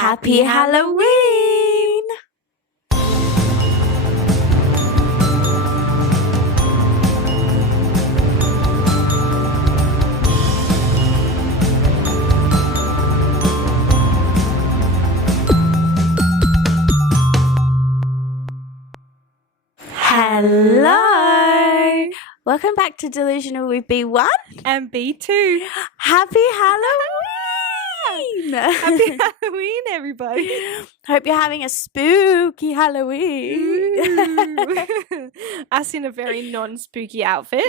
Happy Halloween! Hello! Welcome back to Delusional with B1 and B2. Happy Halloween! Happy Halloween, everybody. Hope you're having a spooky Halloween. Us in a very non-spooky outfit.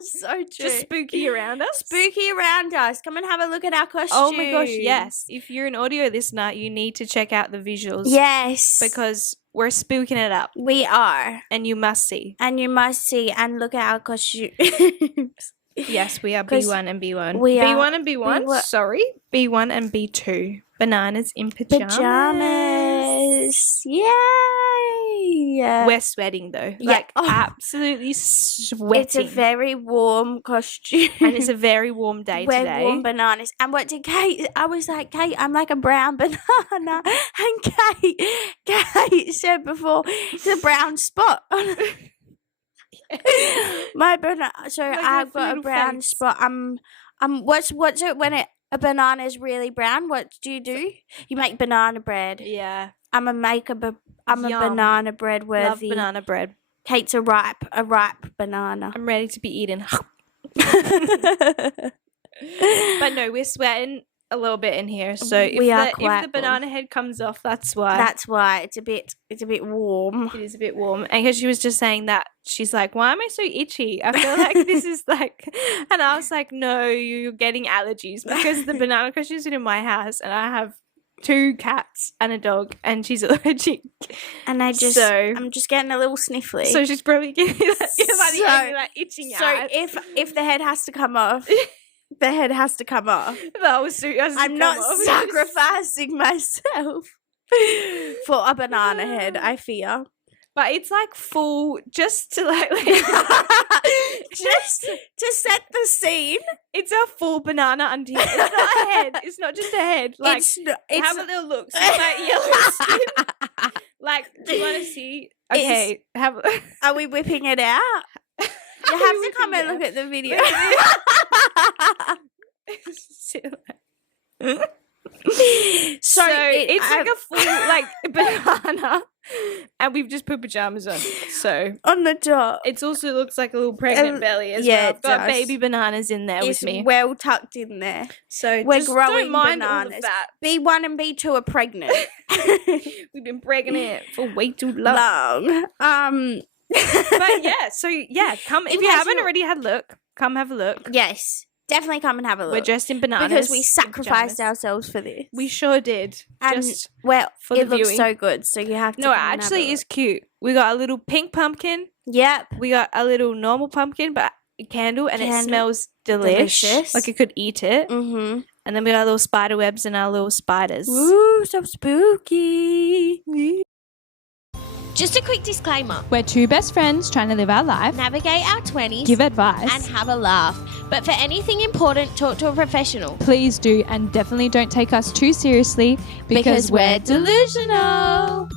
So true. Just spooky around us. Spooky around us. Come and have a look at our costumes. Oh my gosh, yes. If you're an audio listener, you need to check out the visuals. Yes. Because we're spooking it up. We are. And you must see. And you must see and look at our costumes. Yes, we are B1 and B1. We are B1 and B1, sorry. B1 and B2. Bananas in pajamas. Yay! We're sweating though. Absolutely sweating. It's a very warm costume. And it's a very warm day We're today. warm bananas. And what did Kate, I was like, Kate, I'm like a brown banana. And Kate said before, it's a brown spot. My banana. So like I've got a brown face. spot. What's it when a banana is really brown? What do? You make banana bread. Yeah. I'm a banana bread worthy. Love banana bread. Kate's a ripe banana. I'm ready to be eaten. But no, we're sweating a little bit in here. So if the banana head comes off, that's why. That's why it's a bit warm. It is a bit warm. And because she was just saying that, she's like, why am I so itchy? I feel like this is like, and I was like, no, you're getting allergies because the banana crushers in my house and I have 2 cats and a dog and she's allergic. And I'm just getting a little sniffly. So she's probably giving me that itching eyes. So if the head has to come off, the head has to come off. I'm not sacrificing myself for a banana head, I fear. But it's like full, just to like just to set the scene. It's a full banana under here. It's not a head. It's not just a head. Like, have a little look. So it's like yellow skin. Like, do you want to see? Okay, are we whipping it out? You have to come and look at the video. So it's like a full like banana, and we've just put pajamas on. So on the top, it also looks like a little pregnant belly as well. I've got baby bananas in there with me. It's well tucked in there. So we're just growing don't mind bananas. All of that. B1 and B2 are pregnant. We've been pregnant for way too long. But yeah, so yeah, come if you haven't already had a look, come have a look. Yes. Definitely come and have a look. We're dressed in bananas. Because we sacrificed ourselves for this. We sure did. And just for it looks so good, so you have to No, it actually is cute. We got a little pink pumpkin. Yep. We got a little normal pumpkin, but a candle, and it smells delicious. Like you could eat it. Mm-hmm. And then we got our little spider webs and our little spiders. Ooh, so spooky. Just a quick disclaimer. We're 2 best friends trying to live our life, Navigate our 20s, give advice, and have a laugh. But for anything important, talk to a professional. Please do, and definitely don't take us too seriously because we're delusional.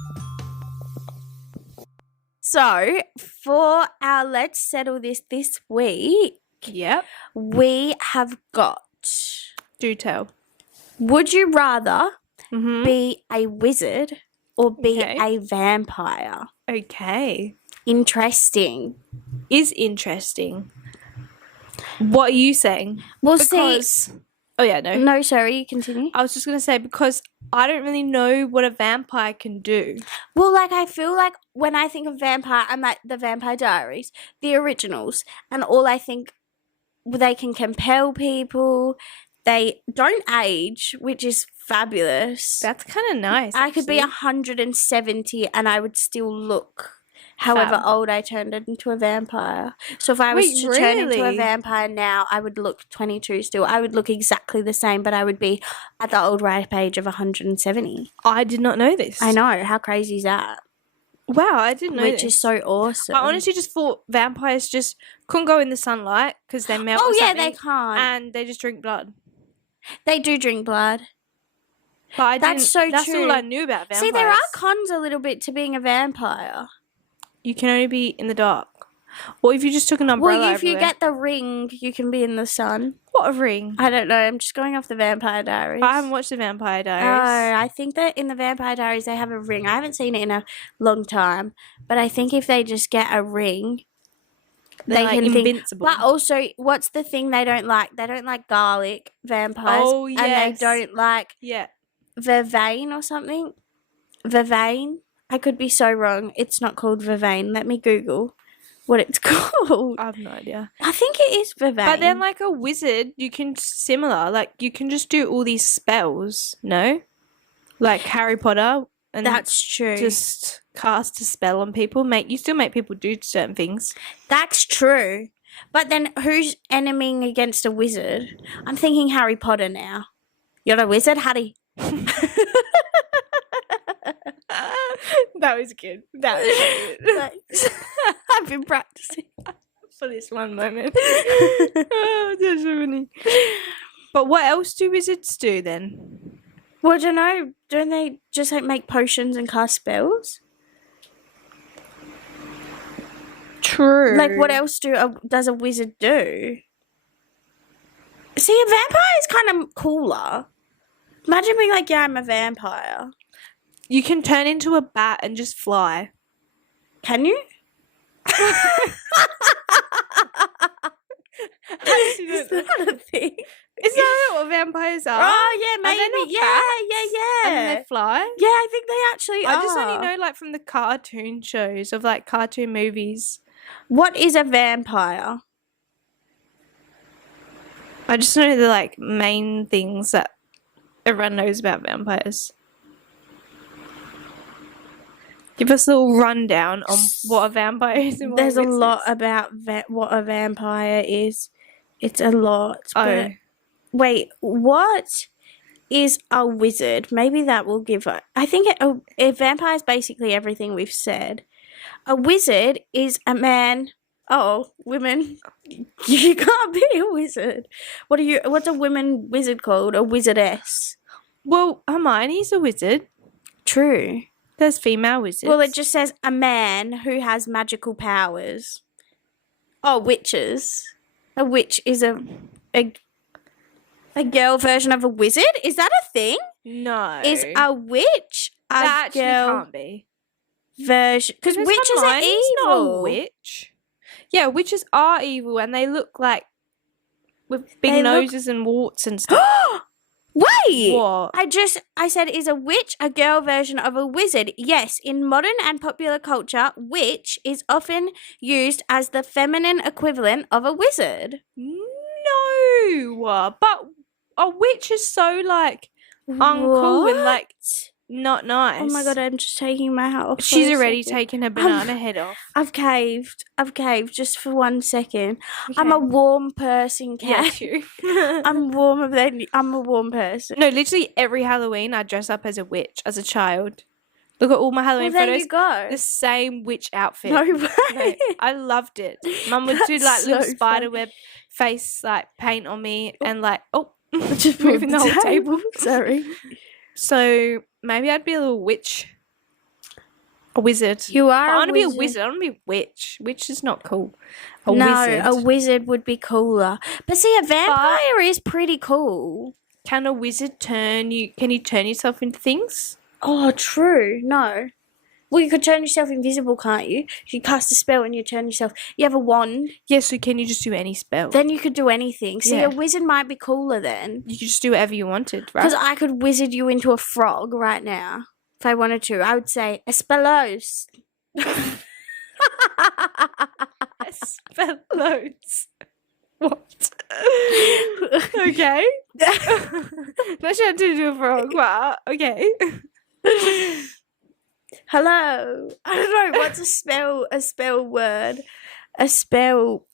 So, for our Let's Settle This week, we have got... Do tell. Would you rather be a wizard or be a vampire? Okay. Interesting. Is interesting. What are you saying? Well, Oh, yeah, no. No, sorry, you continue. I was just going to say, because I don't really know what a vampire can do. Well, like, I feel like when I think of vampire, I'm like the Vampire Diaries, the originals, and all I think, they can compel people, they don't age, which is fabulous. That's kind of nice. I could be 170 and I would still look however old I turned into a vampire. So if I was to turn into a vampire now, I would look 22 still. I would look exactly the same, but I would be at the old ripe age of 170. I did not know this. I know. How crazy is that? Wow, I didn't know Which is so awesome. I honestly just thought vampires just couldn't go in the sunlight because they melt or something. They can't. And they just drink blood. They do drink blood. But That's so that's true. all I knew about vampires. See, there are cons a little bit to being a vampire. You can only be in the dark. Or if you just took an umbrella Well, if you everywhere. get the ring, you can be in the sun. What a ring? I don't know. I'm just going off the Vampire Diaries. I haven't watched the Vampire Oh, Diaries. I think that in the Vampire Diaries they have a ring. I haven't seen it in a long time, but I think if they just get a ring, They're like invincible. But also, what's the thing they don't like? They don't like garlic vampires. Oh, yes. And they don't like Yeah. vervain or something. Vervain? I could be so wrong. It's not called vervain. Let me Google what it's called. I have no idea. I think it is vervain. But then, like a wizard, you can similar. Like you can just do all these spells. No, like Harry Potter, and that's true. Just cast a spell on people. You still make people do certain things. That's true. But then, who's enemying against a wizard? I'm thinking Harry Potter now. You're a wizard, Harry. That was good. That was good. Thanks. I've been practicing for this one moment. Oh, that's so funny. But what else do wizards do then? Well, I don't know. Don't they just like make potions and cast spells? True. Like, what else does a wizard do? See, a vampire is kind of cooler. Imagine being like, yeah, I'm a vampire. You can turn into a bat and just fly. Can you? Is that a thing? Is that what vampires are? Oh, yeah, maybe. Are they not yeah, bats? yeah. And they fly? Yeah, I think they actually are. I just only know like from the cartoon shows of like cartoon movies. What is a vampire? I just know the like main things that everyone knows about vampires. Give us a little rundown on what a vampire is. And what There's a wizard lot is. about what a vampire is. It's a lot. Oh. Wait, what is a wizard? Maybe that will give it. I think a vampire is basically everything we've said. A wizard is a man. Oh, women. You can't be a wizard. What's a women wizard called? A wizardess. Well, Hermione's a wizard. True. There's female wizards. Well, it just says a man who has magical powers. Oh, witches. A witch is a girl version of a wizard? Is that a thing? No. Is a witch a that actually girl can't be. version? Because witches are Hermione's evil. not a witch. Yeah, witches are evil and they look like with big noses and warts and stuff. Wait! What? I said, is a witch a girl version of a wizard? Yes, in modern and popular culture, witch is often used as the feminine equivalent of a wizard. No, but a witch is so like uncool and like not nice. Oh my god, I'm just taking my hat off. She's already taken her banana head off. I've caved just for 1 second. Okay. I'm a warm person, Yeah, Kat. you. I'm a warm person. No, literally every Halloween I dress up as a witch as a child. Look at all my Halloween Well, there photos. you go. The same witch outfit. No No, way. I loved it. Mum would do That's like little so spider funny. web face like paint on me and like Just moving the whole table. table. Sorry. So maybe I'd be a little witch. A wizard. You are. I want to be a wizard. I want to be a witch. Witch is not cool. A A wizard would be cooler. But see, a vampire is pretty cool. Can a wizard turn you? Can you turn yourself into things? Oh, true. No. Well, you could turn yourself invisible, can't you? You cast a spell and you turn yourself. You have a wand. Yeah, so can you just do any spell? Then you could do anything. See, Yeah. a wizard might be cooler then. You could just do whatever you wanted, right? Because I could wizard you into a frog right now. If I wanted to. I would say, Espellos. Spell loads. What? Okay. Not sure how to do a frog, but okay. Hello. I don't know. What's a spell word? A spell.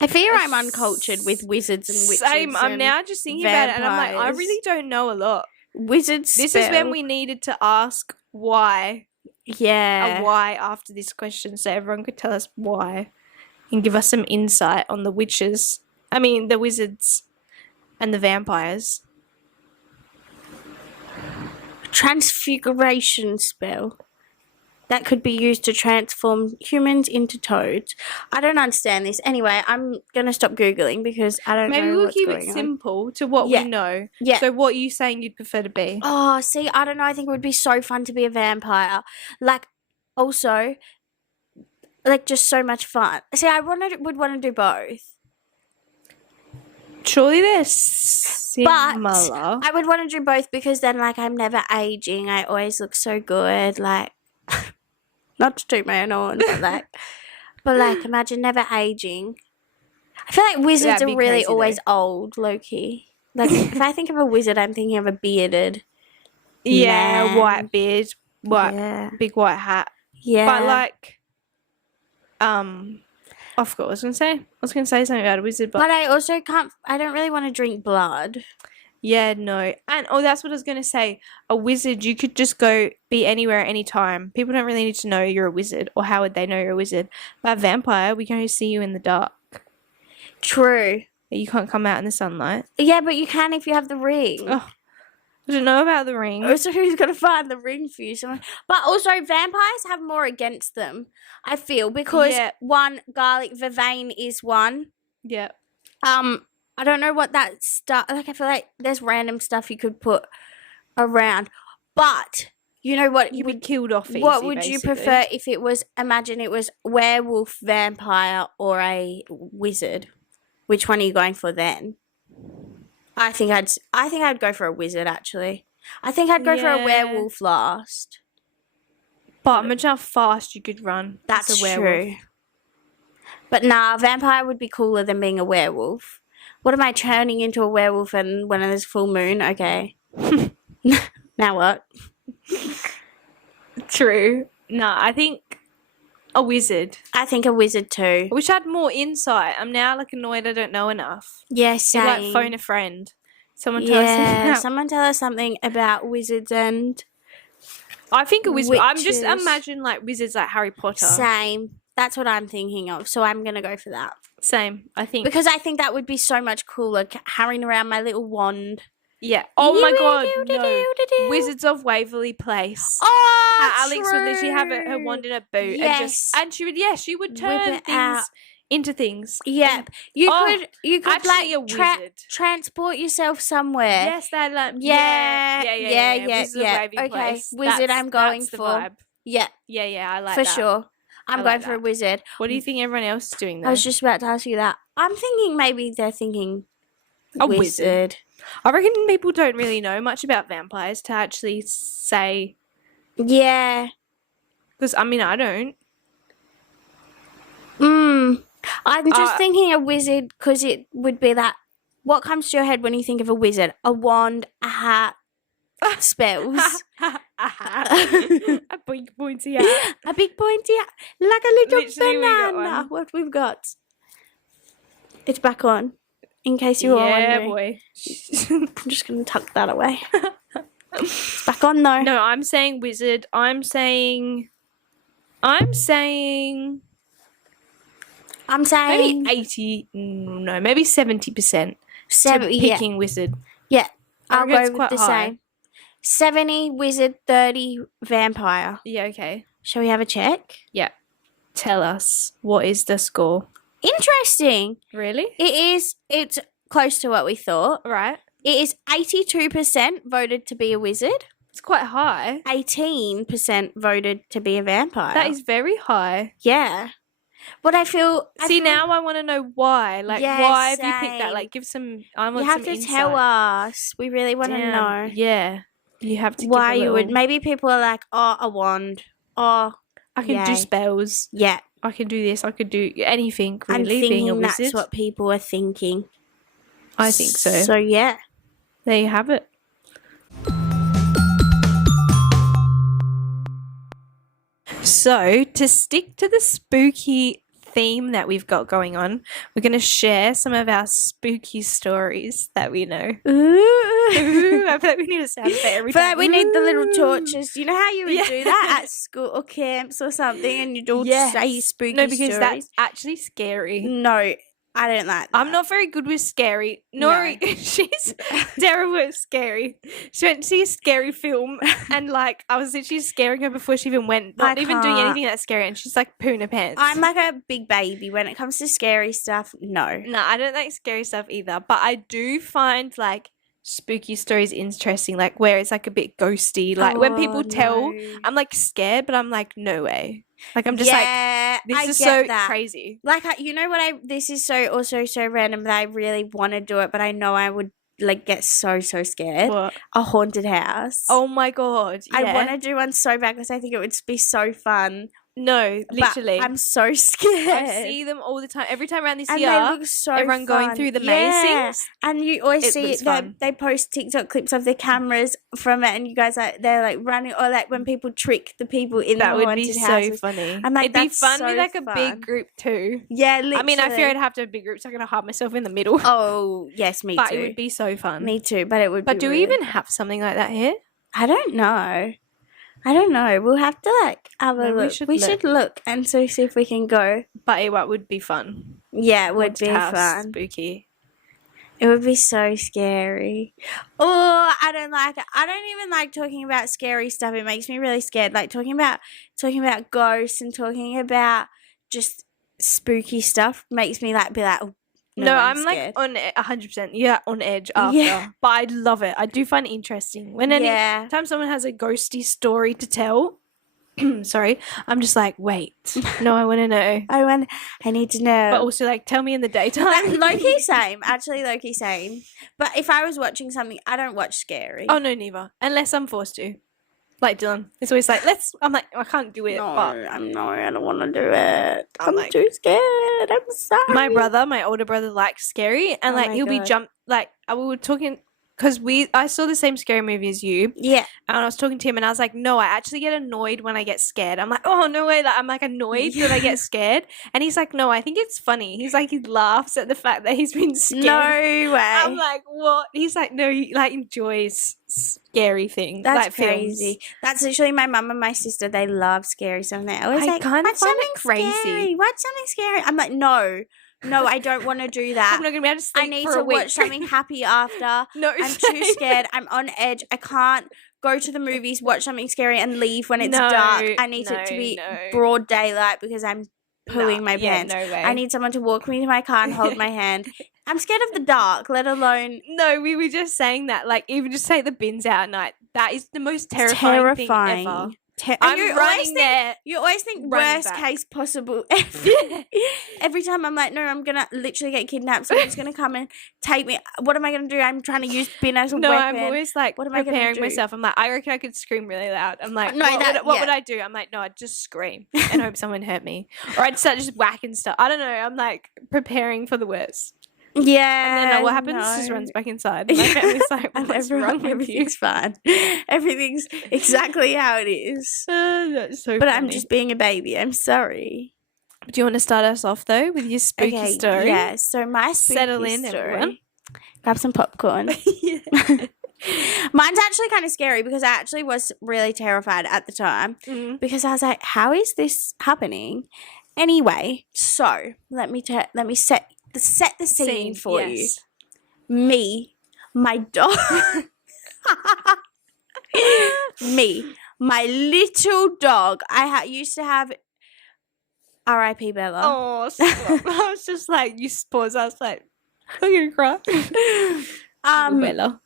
I fear I'm uncultured with wizards and witches. Same. I'm and now just thinking about it and I'm like, I vampires. really don't know a lot. Wizards. This is when we needed to ask why. Yeah. A why after this question so everyone could tell us why and give us some insight on the witches. I mean, the wizards and the vampires. Transfiguration spell that could be used to transform humans into toads. I don't understand this. Anyway, I'm going to stop Googling because I don't Maybe know we'll what's keep going it on. simple to what we know. Yeah. So what are you saying you'd prefer to be? Oh, see, I don't know. I think it would be so fun to be a vampire. Like, also, like, just so much fun. See, I would want to do both. Surely they're similar. But I would want to do both because then, like, I'm never aging. I always look so good. Like, not to toot my own horn, but like, imagine never aging. I feel like wizards are really always old, low-key. Like, if I think of a wizard, I'm thinking of a bearded man. White beard, big white hat. Yeah. But like, I forgot what I was gonna say something about a wizard, but I also can't. I don't really want to drink blood. Yeah, no. And that's what I was gonna say. A wizard, you could just go be anywhere at any time. People don't really need to know you're a wizard, or how would they know you're a wizard? But a vampire, we can only see you in the dark. True. You can't come out in the sunlight. Yeah, but you can if you have the ring. Oh, I don't know about the ring. Also, who's gonna find the ring for you? Someone. But also, vampires have more against them. I feel because one, garlic vervain is one. Yeah. I don't know what that stuff. Like, I feel like there's random stuff you could put around, but you know what? You'd be killed off easy, what would you prefer if it was? Imagine it was werewolf, vampire, or a wizard. Which one are you going for then? I think I'd go for a wizard, actually. I think I'd go for a werewolf last. But imagine how fast you could run. That's a werewolf. true. But nah, a vampire would be cooler than being a werewolf. What am I turning into a werewolf and when there's full moon? Okay. Now what? True. No, I think a wizard. I think a wizard too. I wish I had more insight. I'm now like annoyed I don't know enough. Yeah, same. Like phone a friend. Someone tell us something about wizards and I think a wizard. I'm witches. just imagine like wizards like Harry Potter. Same. That's what I'm thinking of. So I'm gonna go for that. Same. I think because I think that would be so much cooler carrying around my little wand. Yeah. Oh my god. No. Wizards of Waverly Place. Oh, how Alex would literally have her wand in a boot and she would turn things into things. Yeah. You could actually like transport yourself somewhere. Yes, that like yeah. Okay, place. Wizard I'm going that's for. The vibe. Yeah. Yeah, I like for that. sure. I'm going for a wizard. What do you think everyone else is doing though? I was just about to ask you that. I'm thinking maybe they're thinking a wizard. I reckon people don't really know much about vampires to actually say. Yeah. Because, I mean, I don't. I'm just thinking a wizard because it would be that. What comes to your head when you think of a wizard? A wand, a hat, spells. A big pointy hat. A big pointy hat. Like a little Literally, banana. What we've got. It's back on. In case you were wondering. Yeah, boy. I'm just going to tuck that away. It's back on though. No, I'm saying wizard. I'm saying maybe 80. No, maybe 70%. Picking wizard. Yeah, I'll go with the same. 70 wizard, 30 vampire. Yeah, okay. Shall we have a check? Yeah. Tell us, what is the score? Interesting. Really? It's close to what we thought. Right. It is 82% voted to be a wizard. It's quite high. 18% voted to be a vampire. That is very high. Yeah. But I feel... now I want to know why. Like, why have you picked that? Like, give some... You have to tell us. We really want to know. Yeah. You have to why give you would... Maybe people are like, oh, a wand. Oh, I can do spells. Yeah. I can do this. I could do anything, really, I'm thinking being a wizard. that's what people are thinking. I think so. So, yeah. There you have it. So, to stick to the spooky theme that we've got going on, we're going to share some of our spooky stories that we know. Ooh, I feel like we need a sound effect every time. We need the little torches. You know how you would do that at school or camps or something and you'd all say spooky stories? No, because that's actually scary. No, I don't like that. I'm not very good with scary. Nori, she's terrible at scary. She went to see a scary film and like I was literally scaring her before she even went, not even doing anything that's scary, and she's like pooing her pants. I'm like a big baby when it comes to scary stuff. No. No, I don't like scary stuff either. But I do find like spooky stories interesting, like where it's like a bit ghosty. Like when people tell, I'm like scared, but I'm like, no way. Like I'm just like, this is so crazy. Like you know what? This is so random that I really want to do it, but I know I would like get so scared. What? A haunted house. Oh my god! Yeah. I want to do one so bad because I think it would be so fun. No, literally. But I'm so scared. I see them all the time. Every time around this and year, they look so everyone fun. going through the maze things. And you always see it. They post TikTok clips of their cameras from it, and you guys they're like running, or like when people trick the people in the haunted houses. That would be so funny. I'm like, it'd be fun with like a big group too. Yeah, literally. I mean, I fear I'd have to have a big group, so I'm gonna hide myself in the middle. Oh yes, me too. But it would be so fun. Me too. But it would. But do we even have something like that here? I don't know. We'll have to like have a look. We should look and see if we can go. But it would be fun. Yeah, it would be fun. Spooky. It would be so scary. Oh, I don't like it. I don't even like talking about scary stuff. It makes me really scared. Like talking about ghosts and talking about just spooky stuff makes me like be like, oh, no, I'm like on 100%. Yeah, on edge after. Yeah. But I love it. I do find it interesting. When anytime someone has a ghosty story to tell, sorry, I'm just like, wait, no, I want to know. I need to know. But also like, tell me in the daytime. Low-key same. Actually, low-key same. But if I was watching something, I don't watch scary. Oh, no, neither. Unless I'm forced to. Like Dylan. It's always like, I'm like, I can't do it. No, I don't want to do it. I'm like, too scared. I'm sorry. My older brother likes scary, and like he'll be like we were talking because I saw the same scary movie as you. Yeah. And I was talking to him, and I was like, no, I actually get annoyed when I get scared. I'm like, oh no way, like I'm like annoyed that I get scared, and he's like, no, I think it's funny. He's like, he laughs at the fact that he's been scared. No way. I'm like, what? He's like, no, he like enjoys scary things. That's like crazy. Films. That's literally my mum and my sister. They love scary stuff. And they always like, kind of find it crazy. Scary. Watch something scary. I'm like, no, I don't want to do that. I'm not gonna be able to sleep. I need to watch something happy after. No, I'm too scared. I'm on edge. I can't go to the movies, watch something scary, and leave when it's dark. I need it to be broad daylight because I'm pooing my pants. No way. I need someone to walk me to my car and hold my hand. I'm scared of the dark, let alone... No, we were just saying that, like, even just take the bins out at night. That is the most terrifying thing ever. I'm running there. You always think worst case possible. Every time I'm like, no, I'm going to literally get kidnapped. Someone's going to come and take me. What am I going to do? I'm trying to use bin as a weapon. No, I'm always like preparing myself. I'm like, I reckon I could scream really loud. I'm like, what would I do? I'm like, no, I'd just scream and hope someone hurt me. Or I'd start just whacking stuff. I don't know. I'm like preparing for the worst. Yeah. And then what happens? Just runs back inside. My family's like, what's wrong with you? Everything's fine. Everything's exactly how it is. That's so But funny. I'm just being a baby. I'm sorry. Do you want to start us off though with your spooky story? Yeah. So my spooky Settle in, story. everyone. Grab some popcorn. Mine's actually kind of scary because I actually was really terrified at the time because I was like, how is this happening? Anyway, so let me set the scene for you. Me, my dog. Me, my little dog. I used to have R.I.P. Bella. Oh, I was just like, you pause. I was like, I'm gonna cry. Bella.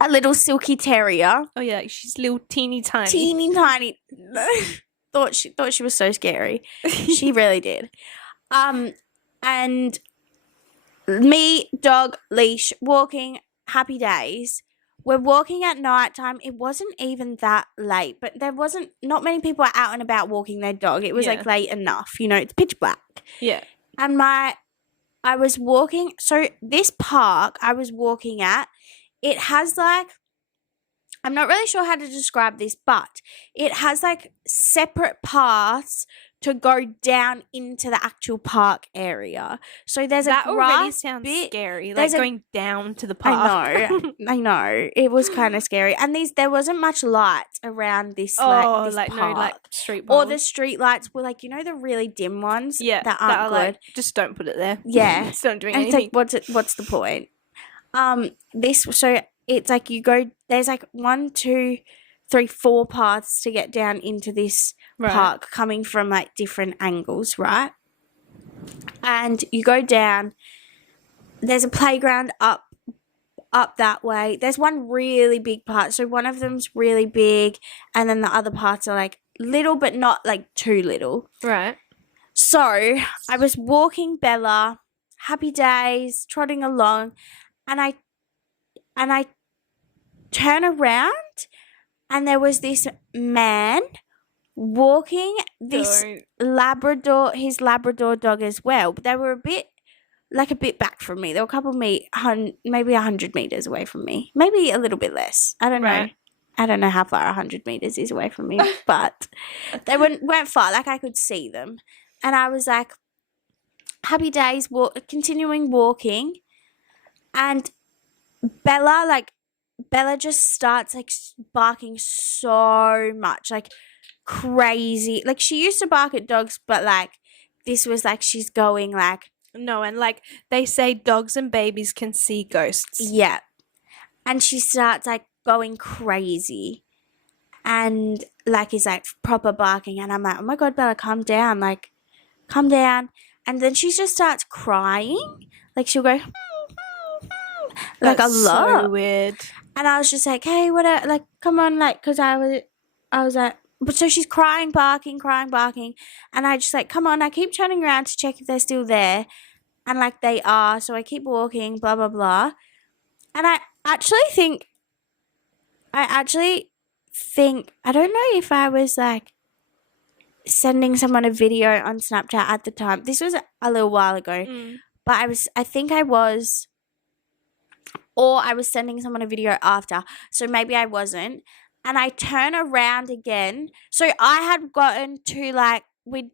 A little silky terrier. Oh yeah, she's little teeny tiny. Teeny tiny. thought she was so scary. She really did. And me, dog, leash, walking, happy days. We're walking at night time. It wasn't even that late, but not many people are out and about walking their dog. It was like late enough, it's pitch black. Yeah. And I was walking, so this park I was walking at, it has like, I'm not really sure how to describe this, but it has like separate paths to go down into the actual park area. So there's that a grass already sounds bit. scary. Like going down to the park. I know. It was kind of scary. And there wasn't much light around this this park. No, like street Or poles. the street lights were like, the really dim ones that aren't are good. like, just don't put it there. Yeah. It's not doing And anything. it's like, what's the point? So it's like you go, there's like 1, 2, 3, 4 paths to get down into this park coming from like different angles, right? And you go down, there's a playground up that way. There's one really big part. So one of them's really big and then the other parts are like little but not like too little. Right. So I was walking Bella, happy days, trotting along, and I turn around and there was this man walking this Labrador, his Labrador dog as well. But they were a bit back from me. They were a couple maybe 100 meters away from me. Maybe a little bit less. I don't know. I don't know how far 100 meters is away from me, but they weren't far. Like I could see them. And I was like, happy days, continuing walking. And Bella just starts like barking so much, like crazy. Like she used to bark at dogs, but like this was like she's going like. No, and like they say dogs and babies can see ghosts. Yeah. And she starts like going crazy and like is like proper barking. And I'm like, oh my God, Bella, calm down. Like, calm down. And then she just starts crying. Like she'll go, like a lot. So weird. And I was just like, hey, what? Like, come on, like, because I was like, but so she's crying, barking, and I just like, come on. I keep turning around to check if they're still there, and like they are. So I keep walking, blah blah blah, and I actually think, I don't know if I was like sending someone a video on Snapchat at the time. This was a little while ago, but I think I was. Or I was sending someone a video after. So maybe I wasn't. And I turn around again. So I had gotten to like, we'd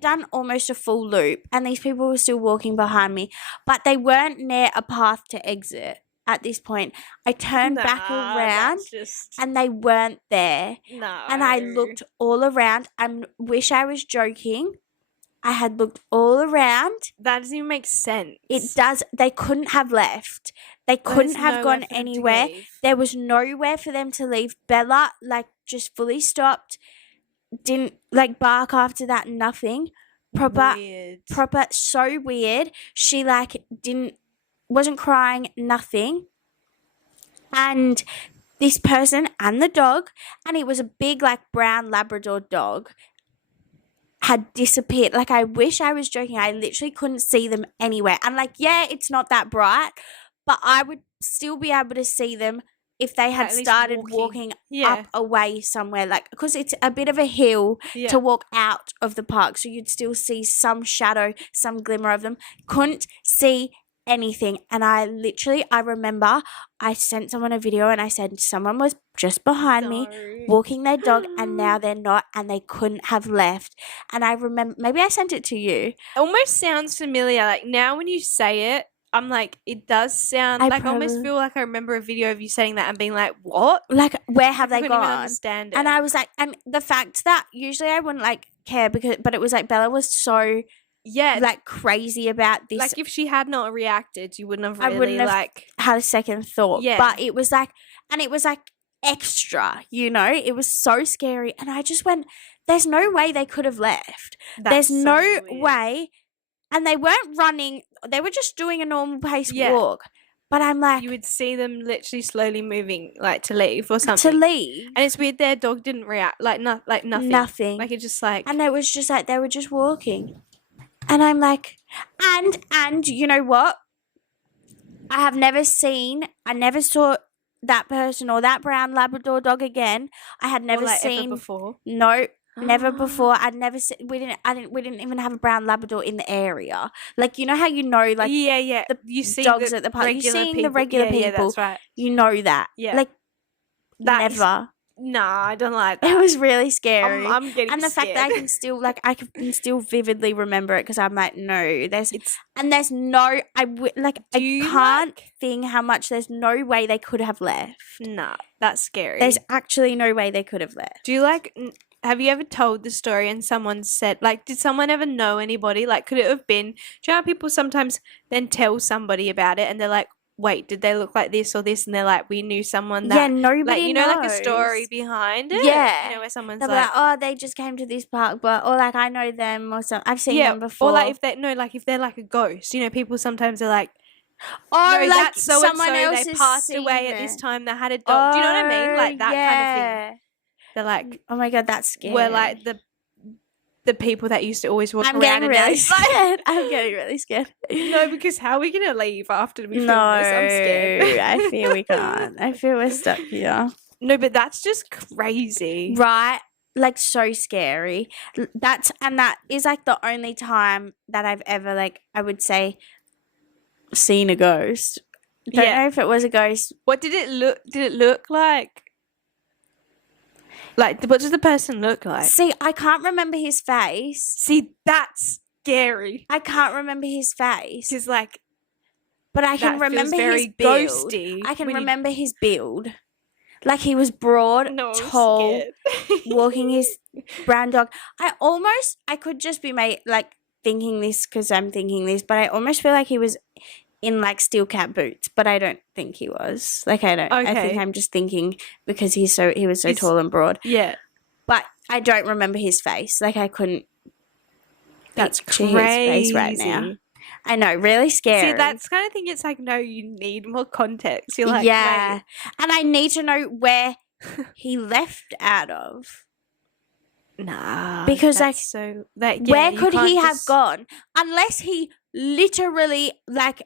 done almost a full loop. And these people were still walking behind me. But they weren't near a path to exit at this point. I turned back around and they weren't there. No. And I looked all around and wish I was joking. I had looked all around. That doesn't even make sense. It does. They couldn't have left. They couldn't have gone anywhere. There was nowhere for them to leave. Bella, like, just fully stopped. Didn't, like, bark after that. Nothing. Proper, so weird. She, like, wasn't crying. Nothing. And this person and the dog, and it was a big, like, brown Labrador dog, had disappeared. Like, I wish I was joking. I literally couldn't see them anywhere. And like, yeah, it's not that bright, but I would still be able to see them if they had started walking up away somewhere. Like, because it's a bit of a hill to walk out of the park. So you'd still see some shadow, some glimmer of them. Couldn't see anything. And I remember I sent someone a video and I said someone was just behind me walking their dog and now they're not and they couldn't have left. And I remember, maybe I sent it to you. It almost sounds familiar. Like now when you say it, I'm like, it does sound I almost feel like I remember a video of you saying that and being like, what? Like, where have they gone? Even understand it. And I was like, and the fact that usually I wouldn't like care but it was like Bella was so like crazy about this. Like if she had not reacted, you wouldn't have really I wouldn't have had a second thought. Yeah. But it was like, and it was like extra, it was so scary. And I just went, there's no way they could have left. There's no way. And they weren't running. They were just doing a normal pace walk. But I'm like, you would see them literally slowly moving, like to leave or something. To leave. And it's weird. Their dog didn't react. Like nothing. Nothing. Like it just like. And it was just like they were just walking. And I'm like, and you know what? I never saw that person or that brown Labrador dog again. I had never seen ever before. No, never before. I'd never seen. We didn't even have a brown Labrador in the area. Like how like you see dogs at the park. You see the regular people. Yeah, that's right. You know that. Yeah, like that never. Nah, I don't like that. It was really scary. I'm getting and the scared. fact that I can still vividly remember it because I'm like, no, there's no, I can't think how much. There's no way they could have left. Nah, that's scary. There's actually no way they could have left. Do you have you ever told the story and someone said, like, did someone ever know anybody? Like, could it have been, do you know how people sometimes then tell somebody about it and they're like, wait, did they look like this or this? And they're like, we knew someone that. Yeah, nobody like, you know, knows. like a story behind it. Yeah. You know, where someone's They'll be like, oh, they just came to this park, or like, I know them or something. I've seen them before. Or like if they're like a ghost. You know, people sometimes are like, oh, no, like that's so and someone so. else They has passed seen away it. at this time. They had a dog. Do you know what I mean? Like that kind of thing. They're like, oh my God, that's scary. we're like the people that used to always walk around. I'm getting really scared. I'm getting really scared. No, because how are we going to leave after we film this? I'm scared. I feel we can't. I feel we're stuck here. No, but that's just crazy. Right? Like, so scary. That is like the only time that I've ever, like, I would say, seen a ghost. Don't know if it was a ghost. What did it look? Did it look like? Like, what does the person look like? See, I can't remember his face. See, that's scary. I can't remember his face. Because, like, but I can remember his build. Ghosty. I can remember his build. Like, he was broad, tall, walking his brown dog. I could just be thinking this because I'm thinking this, but I almost feel like he was in like steel cap boots, but I don't think he was. Like, I don't. Okay. I think I'm just thinking because he was so tall and broad. Yeah. But I don't remember his face. Like, I couldn't. That's picture crazy. his face right now. I know, really scary. See, that's kind of thing. It's like, no, you need more context. You're like, yeah, wait. And I need to know where he left out of. Nah, because where could he have gone unless he literally like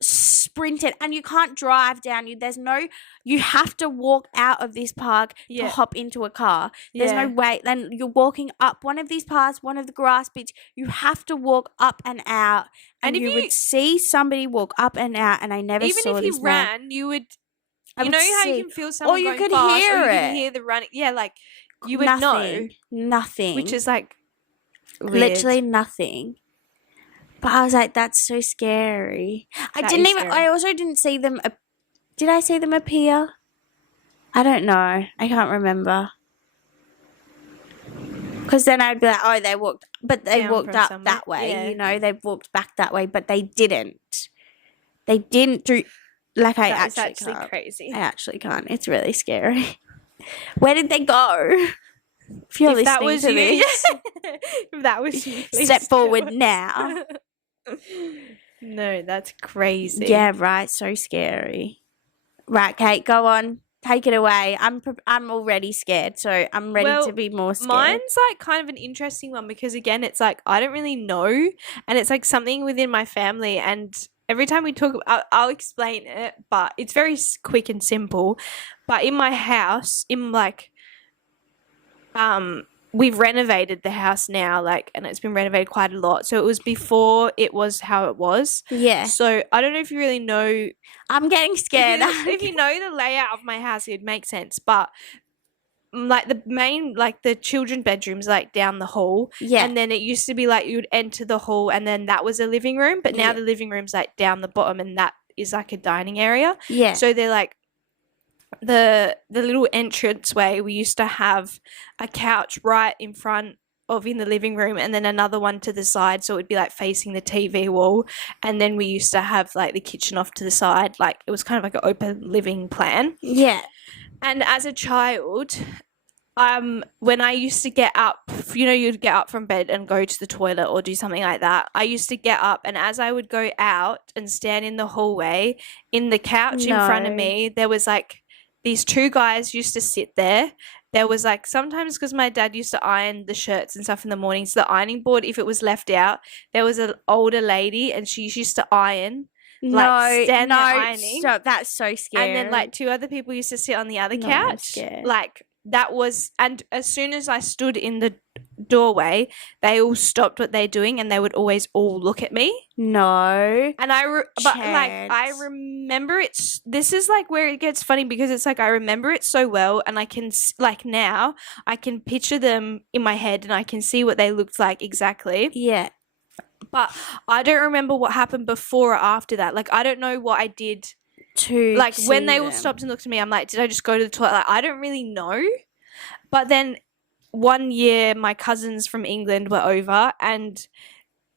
sprinted? And you can't drive down. You have to walk out of this park to hop into a car. There's no way. Then you're walking up one of these paths, one of the grass bits. You have to walk up and out, and you would see somebody walk up and out. And I never saw this. Even if he ran, you would. You know how you can feel someone going fast, hear or you it. can hear the running. Yeah, like you would know nothing, which is like weird. Literally nothing. But I was like, that's so scary. I also didn't see them. Did I see them appear? I don't know. I can't remember. Because then I'd be like, oh, they walked. But they walked up that way. Yeah. You know, they walked back that way. But they didn't. They didn't do. Like, I actually can't. Crazy. I actually can't. It's really scary. Where did they go? If you're listening to this. If that was you, step forward now. No, that's crazy. Yeah, right. So scary. Right, Kate, go on. Take it away. I'm already scared, so I'm ready to be more scared. Mine's like kind of an interesting one because again, it's like I don't really know, and it's like something within my family. And every time we talk, I'll explain it, but it's very quick and simple. But in my house, we've renovated the house now, like, and it's been renovated quite a lot. So it was before it was how it was. Yeah. So I don't know if you really know. I'm getting scared. If you know the layout of my house, it'd make sense. But like the main, like the children's bedroom's like down the hall. Yeah. And then it used to be like you would enter the hall and then that was a living room. But now the living room's like down the bottom and that is like a dining area. Yeah. So they're like, the little entranceway, we used to have a couch right in front of in the living room and then another one to the side, so it would be like facing the TV wall, and then we used to have like the kitchen off to the side. Like it was kind of like an open living plan. Yeah. And as a child, when I used to get up, you know, you'd get up from bed and go to the toilet or do something like that. I used to get up, and as I would go out and stand in the hallway, in the couch in front of me, there was like these two guys used to sit there. There was like sometimes because my dad used to iron the shirts and stuff in the morning, so the ironing board, if it was left out, there was an older lady and she used to iron. Stand there ironing. Stop. That's so scary. And then like two other people used to sit on the other couch. Like and as soon as I stood in the doorway, they all stopped what they're doing and they would always all look at me. No. And I remember it. This is like where it gets funny, because it's like I remember it so well, and I can like now I can picture them in my head and I can see what they looked like exactly. Yeah. But I don't remember what happened before or after that. Like, I don't know what I did To like see when they all them. stopped and looked at me. I'm like, did I just go to the toilet? Like, I don't really know. But then one year my cousins from England were over, and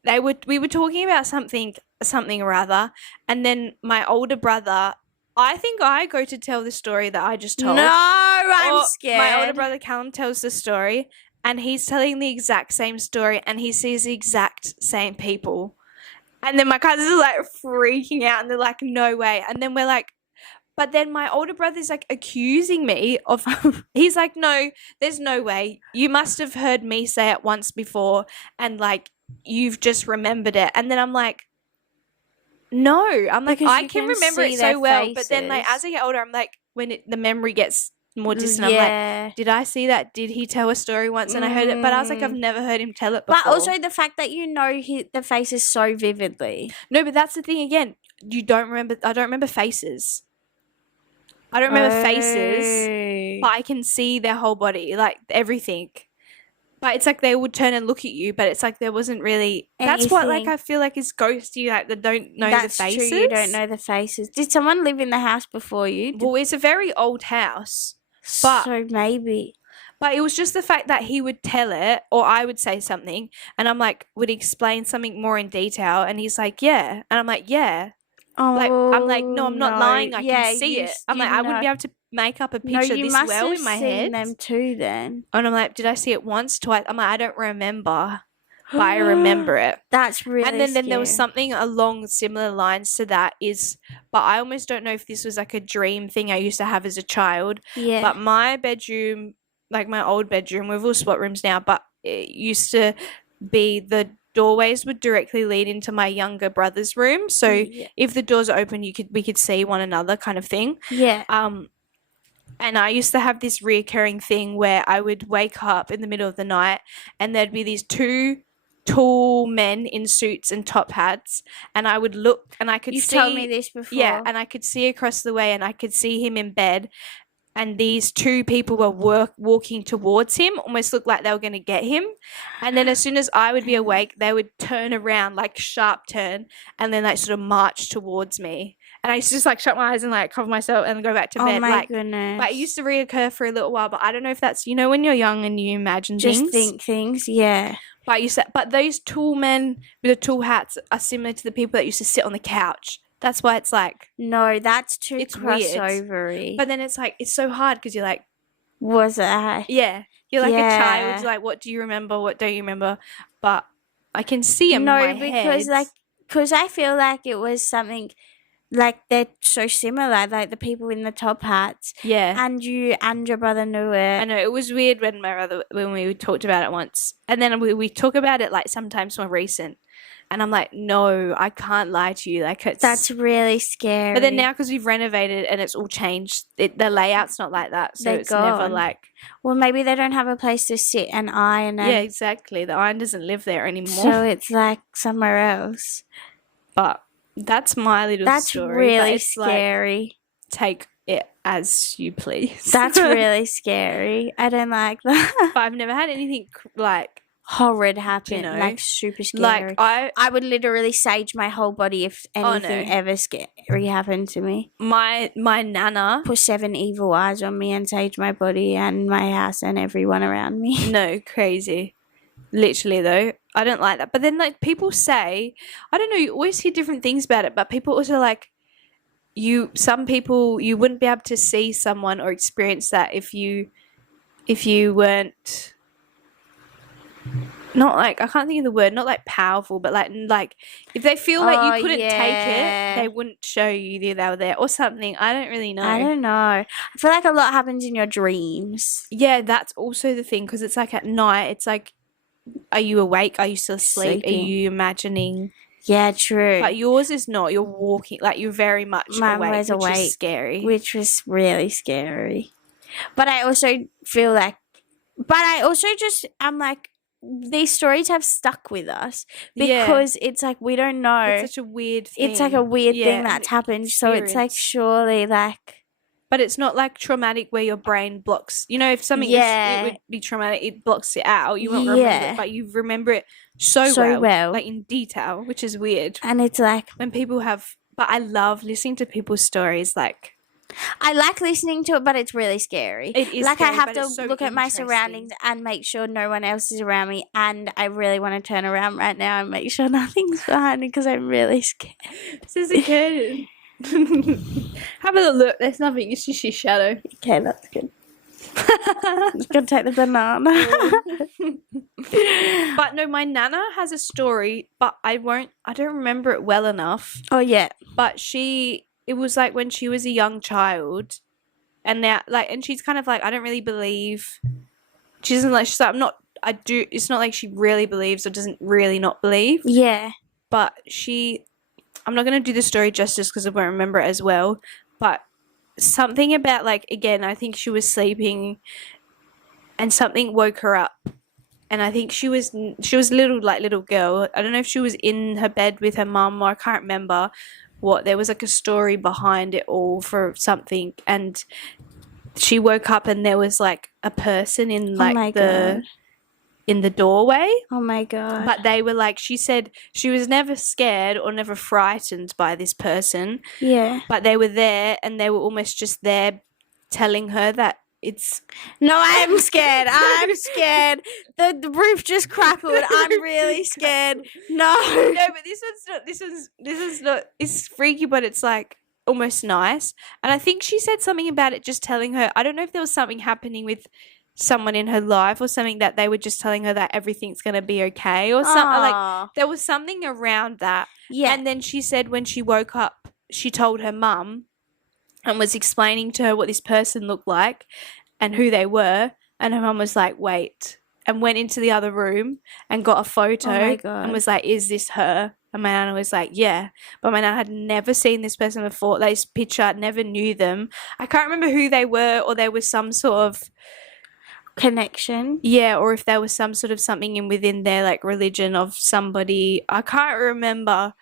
we were talking about something or other, and then my older brother, I think I go to tell the story that I just told. No, I'm scared. My older brother Callum tells the story, and he's telling the exact same story, and he sees the exact same people. And then my cousins are like freaking out, and they're like, no way. And then we're like, but then my older brother's like accusing me of, he's like, no, there's no way. You must have heard me say it once before, and like, you've just remembered it. And then I'm like, no. I'm like, Because I you can can remember see it their so well. But then like, faces. as I get older, I'm like, when the memory gets more distant, I'm like, did I see that? Did he tell a story once and I heard it? But I was like, I've never heard him tell it before. But also the fact that you know the faces so vividly. No, but that's the thing again. You don't remember. I don't remember faces. I don't remember faces, but I can see their whole body, like everything. But it's like they would turn and look at you, but it's like there wasn't really. That's what like I feel like is ghosty, like that don't know the faces. That's true. You don't know the faces. Did someone live in the house before you? Well, it's a very old house, but so maybe. But it was just the fact that he would tell it, or I would say something, and I'm like, would explain something more in detail, and he's like, yeah, and I'm like, yeah. Oh, like I'm like, no, I'm not lying. I can see it. I'm like, I wouldn't be able to make up a picture this well in my head. Them too, then. And I'm like, did I see it once, twice? I'm like, I don't remember, but I remember it. That's really. And then there was something along similar lines to that but I almost don't know if this was like a dream thing I used to have as a child. Yeah. But my bedroom, like my old bedroom, we've all spot rooms now, but it used to be the doorways would directly lead into my younger brother's room, so if the doors are open we could see one another, kind of thing. And I used to have this reoccurring thing where I would wake up in the middle of the night and there'd be these two tall men in suits and top hats, and I would look and I could see. You've told me this before. Yeah, and I could see across the way and I could see him in bed, and these two people were walking towards him, almost looked like they were going to get him. And then as soon as I would be awake, they would turn around, like sharp turn, and then like sort of march towards me. And I used to just like shut my eyes and like cover myself and go back to bed. Oh my goodness. But it used to reoccur for a little while, but I don't know if that's, when you're young and you imagine things. Just think things, yeah. But those tall men with the tall hats are similar to the people that used to sit on the couch. That's why it's like, no, that's too weird. crossovery. But then it's like, it's so hard because you're like, was it? Yeah, you're like a child. Like, what do you remember? What don't you remember? But I can see them in my head. Because I feel like it was something like they're so similar, like the people in the top hats. Yeah, and you and your brother knew it. I know it was weird when we talked about it once, and then we talk about it like sometimes more recent. And I'm like, no, I can't lie to you. Like, that's really scary. But then now, because we've renovated and it's all changed, the layout's not like that. So it's never like. Well, maybe they don't have a place to sit and iron. Yeah, exactly. The iron doesn't live there anymore. So it's like somewhere else. But that's my little story. That's really scary. Like, take it as you please. That's really scary. I don't like that. But I've never had anything like horrid happen, like super scary. Like I would literally sage my whole body if anything ever scary happened to me. My nana put 7 evil eyes on me and sage my body and my house and everyone around me. No, crazy. Literally though, I don't like that. But then like people say, I don't know, you always hear different things about it, but people also like some people you wouldn't be able to see someone or experience that if you weren't not like, I can't think of the word, not like powerful, but like if they feel like you couldn't take it, they wouldn't show you that they were there or something. I don't really know. I don't know. I feel like a lot happens in your dreams. Yeah, that's also the thing, because it's like at night, it's like, are you awake? Are you still asleep? Sleeping. Are you imagining? Yeah, true. But yours is not. You're walking, like you're very much awake, which is scary. Which was really scary. But I also feel like, I'm like, these stories have stuck with us because it's like we don't know. It's such a weird thing. It's like a weird thing that's happened. So it's like surely like. But it's not like traumatic where your brain blocks. You know, if something it would be traumatic, it blocks it out. You won't remember it, but you remember it so well, like in detail, which is weird. And it's like when people have. But I love listening to people's stories. Like, I like listening to it, but it's really scary. It is like scary, I have to so look at my surroundings and make sure no one else is around me. And I really want to turn around right now and make sure nothing's behind me because I'm really scared. This is a kid. Have a look. There's nothing. It's just your shadow. Okay, that's good. I'm just gonna take the banana. But no, my nana has a story, but I don't remember it well enough. Oh yeah. But it was like when she was a young child, and now and she's kind of like, I don't really believe. She's like I'm not. I do. It's not like she really believes or doesn't really not believe. Yeah. But I'm not going to do the story justice because I won't remember it as well, but something about again, I think she was sleeping and something woke her up, and I think she was little girl. I don't know if she was in her bed with her mum or I can't remember what. There was a story behind it all for something, and she woke up and there was a person in in the doorway. Oh my God. But they were she said she was never scared or never frightened by this person. Yeah. But they were there and they were almost just there telling her that it's... No, I'm scared. I'm scared. The roof just crackled. I'm really scared. No. No, but this one's not, it's freaky, but it's almost nice. And I think she said something about it just telling her, I don't know if there was something happening with someone in her life or something that they were just telling her that everything's going to be okay or something. There was something around that. Yeah. And then she said when she woke up, she told her mum and was explaining to her what this person looked like and who they were. And her mum was like, wait, and went into the other room and got a photo and was like, is this her? And my nana was like, yeah. But my nana had never seen this person before. This picture, never knew them. I can't remember who they were, or there was some sort of connection. Yeah, or if there was some sort of something within their religion of somebody. I can't remember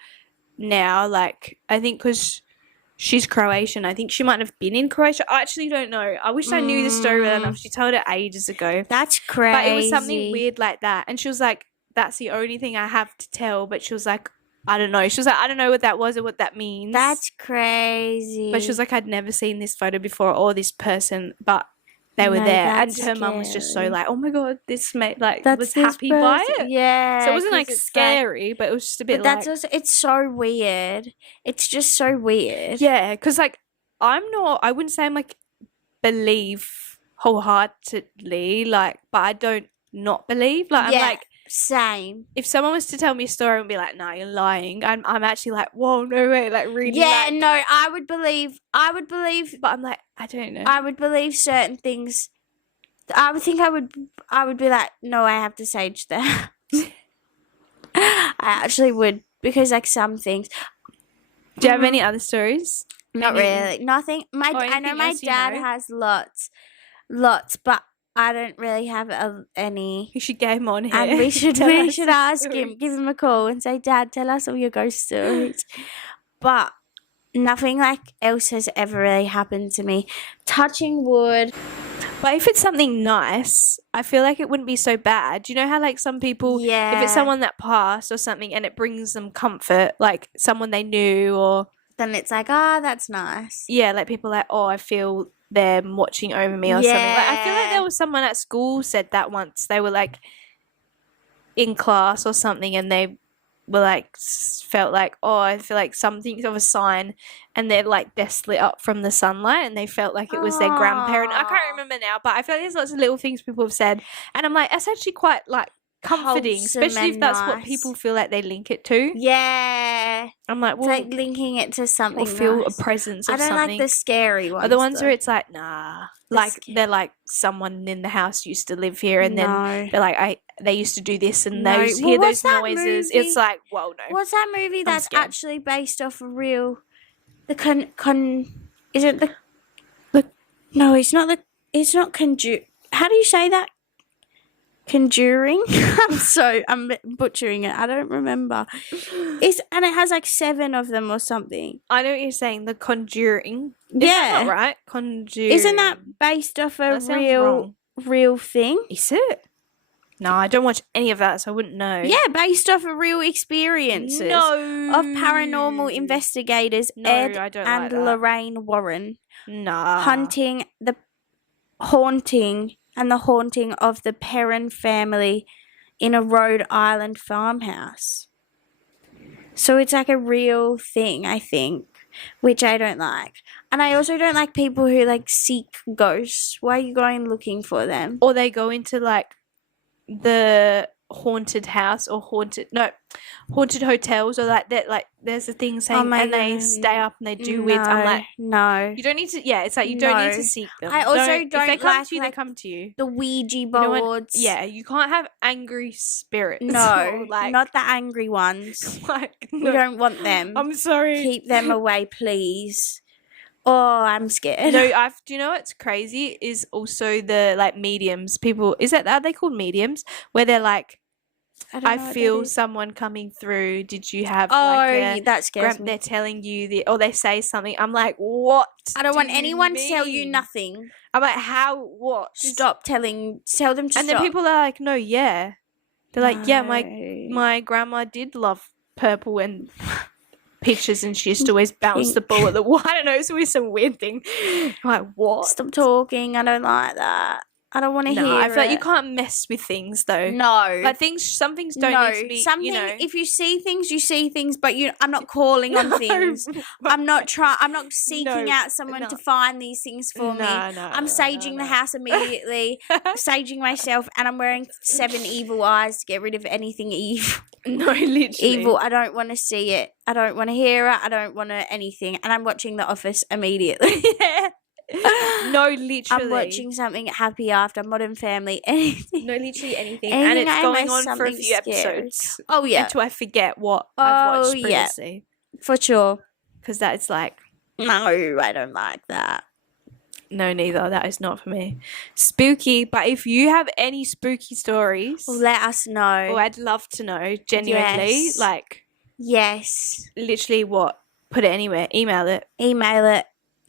now. I think because she's Croatian, I think she might have been in Croatia. I actually don't know. I wish I knew the story well enough. She told it ages ago. That's crazy. But it was something weird like that. And she was like, that's the only thing I have to tell. But she was like, I don't know. She was like, I don't know what that was or what that means. That's crazy. But she was like, I'd never seen this photo before or this person, but they were there. And her mum was just so oh my God, this mate was happy by it. Yeah. So it wasn't scary, but it was just a bit that's also, it's so weird. It's just so weird. Yeah, because I wouldn't say I'm believe wholeheartedly, but I don't not believe. I'm same. If someone was to tell me a story and be like, "No, you're lying," I'm actually whoa, no way, really. Yeah, no, I would believe, but I'm I don't know. I would believe certain things. I would think I would be like, no, I have to sage that. I actually would, because some things. Do you have any other stories? Not really. Nothing. I know my dad has lots, but I don't really have any. You should get him on here. And we should ask him, give him a call and say, Dad, tell us all your ghost stories. But nothing else has ever really happened to me. Touching wood. But if it's something nice, I feel like it wouldn't be so bad. Do you know how some people, if it's someone that passed or something and it brings them comfort, someone they knew, or then it's that's nice. Yeah, people I feel them watching over me or something. I feel like there was someone at school said that once. They were in class or something and they were felt I feel like something of a sign, and they're desk lit up from the sunlight and they felt like it was their grandparent. I can't remember now, but I feel like there's lots of little things people have said and I'm that's actually quite comforting, especially if that's what people feel like they link it to. Yeah. I'm it's linking it to something or feel nice. A presence of I don't something. like the scary ones. Or the ones where it's nah. They're someone in the house used to live here and then they're they used to do this and they used to hear those noises. Movie? It's whoa, no. What's that movie that's actually based off a real... is it the... No, it's not the... It's not how do you say that? Conjuring? I'm butchering it. I don't remember. And it has like 7 of them or something. I know what you're saying. The Conjuring. Is Yeah. that not right? Conjuring. Isn't that based off a real thing? Is it? No, I don't watch any of that, so I wouldn't know. Yeah, based off of real experiences of paranormal investigators Ed and Lorraine Warren. Nah. Haunting and the haunting of the Perrin family in a Rhode Island farmhouse. So it's like a real thing, I think, which I don't like. And I also don't like people who like seek ghosts. Why are you going looking for them? Or they go into like the haunted house or haunted hotels, or like that, like there's a thing saying and they stay up and they do weird. I'm like, no, you don't need to. Yeah, it's like you don't need to seek them. I also don't if they come like, to you, they come to you. The Ouija boards. You can't have angry spirits. No, not the angry ones. We don't want them. I'm sorry. Keep them away, please. Oh, I'm scared. No, do you know what's crazy is also the like mediums. People, are they called mediums? Where they're like, I feel someone coming through. Did you have that scares me. They're telling you or they say something. I'm like, what? I don't want anyone to tell you nothing. I'm like, how? What? Tell them to stop. And then people are like, no, yeah. They're like, yeah, my grandma did love purple and pictures, and she used to always bounce the ball at the wall. I don't know, it's always some weird thing. I'm like, what? Stop talking. I don't like that. I don't want to hear I feel like you can't mess with things though. No. Like some things don't need to be, if you see things, but I'm not calling on things. I'm not seeking out someone to find these things for me. I'm saging the house immediately, saging myself, and I'm wearing 7 evil eyes to get rid of anything evil. No, literally. Evil. I don't want to see it. I don't want to hear it. I don't want to anything. And I'm watching The Office immediately. No, literally. I'm watching something Happy After, Modern Family, anything. No, literally anything. And it's going on for a few episodes. Oh, yeah. Until I forget what I've watched previously. Yeah. For sure. Because that is like... No, I don't like that. No, neither. That is not for me. Spooky. But if you have any spooky stories... let us know. Oh, I'd love to know. Genuinely. Yes. Like... Yes. Literally what? Put it anywhere. Email it.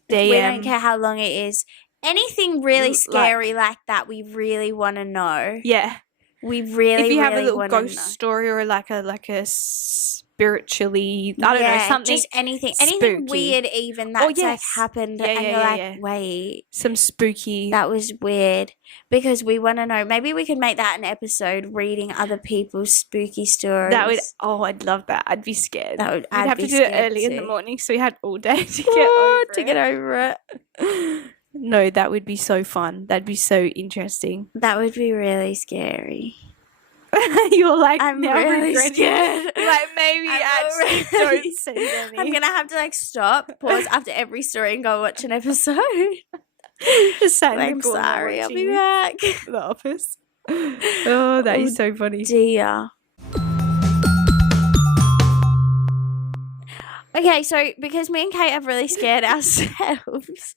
DM. We don't care how long it is. Anything really scary like that, we really want to know. Yeah. We really, if you have really a little ghost story or like a spiritually, I don't know, something. Just anything spooky. Weird even that's like happened, and you're like, wait, some spooky. That was weird, because we want to know. Maybe we could make that an episode, reading other people's spooky stories. That would. Oh, I'd love that. I'd be scared. I'd have to do it early in the morning, so we had all day to get over it. No, that would be so fun. That'd be so interesting. That would be really scary. You're like, I'm really scared. Like, maybe actually don't say anything. I'm gonna have to like stop, pause after every story, and go watch an episode. Just sat in I'm the corner sorry, I'll be back. The Office. Oh, that is so funny. Dear. Okay, so because me and Kate have really scared ourselves.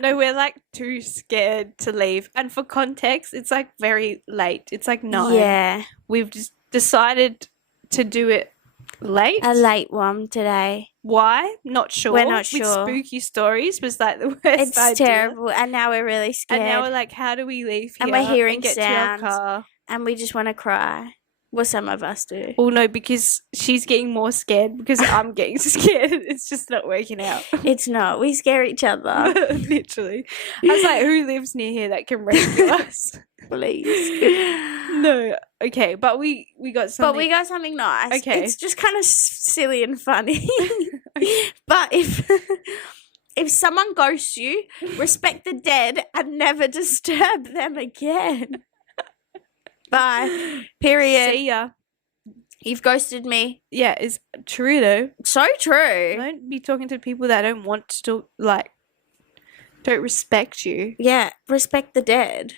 No, we're like too scared to leave. And for context, it's like very late. It's like 9. Yeah. We've just decided to do it late. A late one today. Why? Not sure. We're not sure. With spooky stories was like the worst idea. It's terrible. And now we're really scared. And now we're like, how do we leave here? And we're hearing get sounds. To our car? And we just want to cry. Well, some of us do. Well, no, because she's getting more scared because I'm getting scared. It's just not working out. It's not. We scare each other. Literally. I was like, who lives near here that can rescue us? Please. No. Okay, but we got something. But we got something nice. Okay. It's just kind of silly and funny. But if someone ghosts you, respect the dead and never disturb them again. Bye. Period. See ya. You've ghosted me. Yeah, it's true though. So true. Don't be talking to people that don't want to don't respect you. Yeah, respect the dead.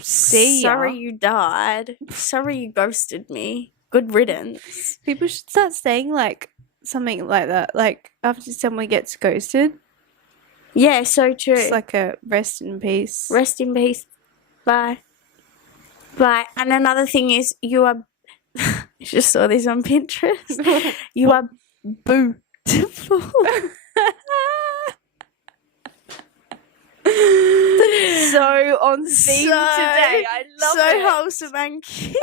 See ya. Sorry you died. Sorry you ghosted me. Good riddance. People should start saying like something like that. Like after someone gets ghosted, Yeah, so true. It's like a rest in peace. Rest in peace. Bye. Bye. And another thing is, you are. I just saw this on Pinterest. You are beautiful. So on theme today. I love it. So wholesome and cute.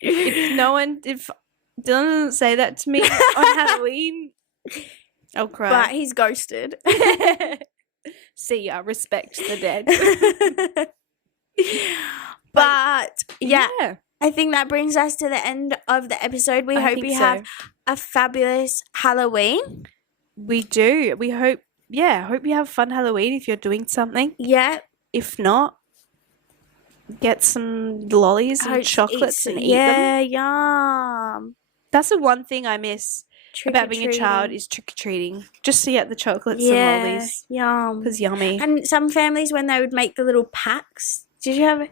If Dylan doesn't say that to me on Halloween, I'll cry. But he's ghosted. See ya. Respect the dead. But yeah, I think that brings us to the end of the episode. We hope you have a fabulous Halloween. We do. We hope you have fun Halloween if you're doing something. Yeah. If not, get some lollies and chocolates and eat them. Yeah, yum. That's the one thing I miss about being a child is trick-or-treating. Just to get the chocolates and lollies. Yum. Because yummy. And some families, when they would make the little packs, did you have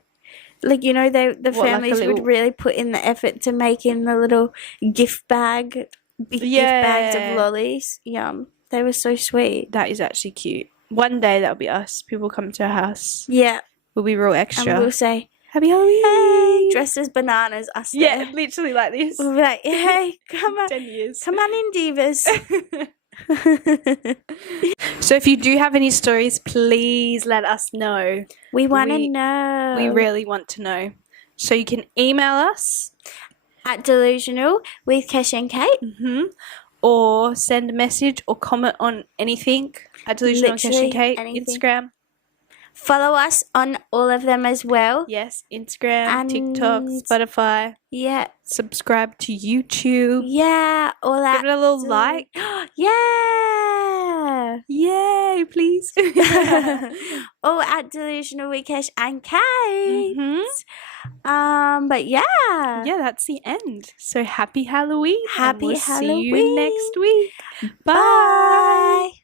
the families would really put in the effort to make in the little gift bags of lollies. Yum. They were so sweet. That is actually cute. One day that'll be us. People come to our house. Yeah. We'll be real extra. And we'll say, Happy Halloween. Hey, dressed as bananas, us there. Yeah, literally like this. We'll be like, hey, come on. 10 years. Come on in, divas. So if you do have any stories, please let us know. We want to know. We really want to know. So you can email us at Delusional with Kesh and Kate. Or send a message or comment on anything at Delusional Kesh and Kate. Anything. Instagram. Follow us on all of them as well. Yes, Instagram, TikTok, Spotify. Yeah. Subscribe to YouTube. Yeah, all that. Give it a little like. Yeah. Yay, please. All at Delusional with Kesh and Kate. But yeah. Yeah, that's the end. So happy Halloween. Happy and we'll Halloween. See you next week. Bye.